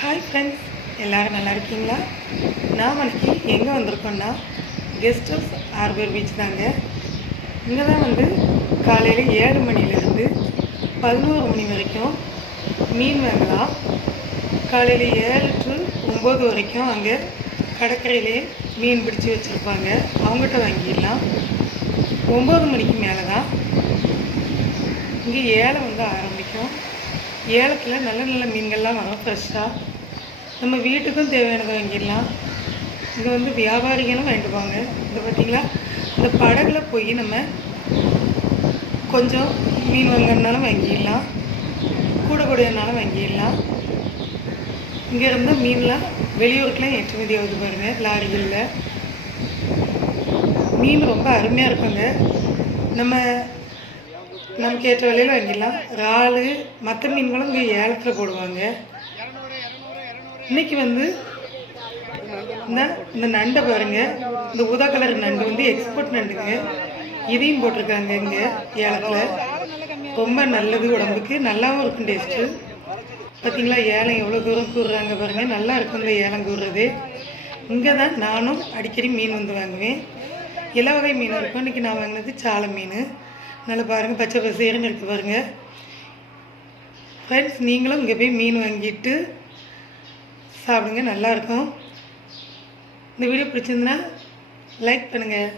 Hi friends எல்லோரும் நல்லா இருக்கீங்களா? நாம் அன்றைக்கி எங்கே வந்திருக்கோம்னா கெஸ்ட் ஹவுஸ் ஆர்பர் பீச் தாங்க. இங்கே தான் வந்து காலையில் ஏழு மணிலேருந்து பதினோரு மணி வரைக்கும் மீன் வாங்கலாம். காலையில் ஏழு டு ஒம்பது வரைக்கும் அங்கே கடற்கரையிலே மீன் பிடிச்சி வச்சுருப்பாங்க. அவங்ககிட்ட வாங்கிடலாம். ஒம்பது மணிக்கு மேலே தான் இங்கே ஏழை வந்து ஆரம்பிக்கும். ஏலத்தில் நல்ல நல்ல மீன்கள்லாம் வாங்க ஃப்ரெஷ்ஷாக நம்ம வீட்டுக்கும் தேவையானதை வாங்கிடலாம். இது வந்து வியாபாரிகளும் வாங்கிட்டு இது பார்த்திங்களா இந்த படகுல போய் நம்ம கொஞ்சம் மீன் வாங்கினாலும் வாங்கிடலாம். கூட கூடனாலும் வாங்கிடலாம். இங்கே இருந்தால் மீன்லாம் வெளியூருக்குலாம் ஏற்றுமதி ஆகுது பாருங்கள் லாரிகளில். மீன் ரொம்ப அருமையாக இருக்குங்க. நம்ம நமக்கு ஏற்ற விலையில் வாங்கிடலாம். இறால் மற்ற மீன்களும் இங்கே ஏலத்தில் போடுவாங்க. இன்னைக்கு வந்து இந்த இந்த நண்டை பாருங்க. இந்த ஊதா கலர் நண்டு வந்து எக்ஸ்போர்ட் நண்டுங்க. இதையும் போட்டிருக்காங்க இங்கே ஏலத்தில். ரொம்ப நல்லது உடம்புக்கு. நல்லாவும் இருக்கும் டேஸ்ட்டு பார்த்தீங்களா ஏலம் எவ்வளோ தூரம் கூறுறாங்க பாருங்கள் நல்லா இருக்கும் இந்த ஏலம் கூறுறது. இங்கே தான் நானும் அடிக்கடி மீன் வந்து வாங்குவேன். எல்லா வகை மீனும் இருக்கும். இன்றைக்கி நான் வாங்கினது சாலை மீன். நல்லா பாருங்கள் பச்சை பசேர்னு இருக்குது பாருங்கள் ஃப்ரெண்ட்ஸ் நீங்களும் இங்கே போய் மீன் வாங்கிட்டு சாப்பிடுங்க நல்லாயிருக்கும் இந்த வீடியோ பிடிச்சிருந்துன்னா லைக் பண்ணுங்கள்